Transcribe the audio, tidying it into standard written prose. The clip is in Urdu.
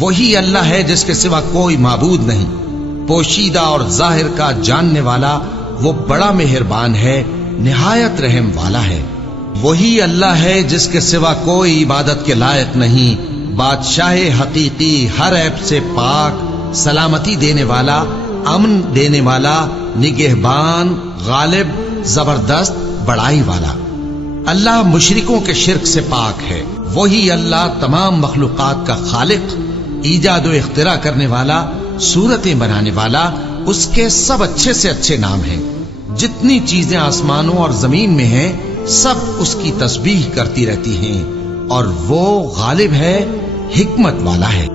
وہی اللہ ہے جس کے سوا کوئی معبود نہیں، پوشیدہ اور ظاہر کا جاننے والا، وہ بڑا مہربان ہے، نہایت رحم والا ہے۔ وہی اللہ ہے جس کے سوا کوئی عبادت کے لائق نہیں، بادشاہ حقیقی، ہر عیب سے پاک، سلامتی دینے والا، امن دینے والا، نگہبان، غالب، زبردست، بڑائی والا۔ اللہ مشرکوں کے شرک سے پاک ہے۔ وہی اللہ تمام مخلوقات کا خالق، ایجاد و اختراع کرنے والا، صورتیں بنانے والا، اس کے سب اچھے سے اچھے نام ہیں۔ جتنی چیزیں آسمانوں اور زمین میں ہیں سب اس کی تسبیح کرتی رہتی ہیں، اور وہ غالب ہے، حکمت والا ہے۔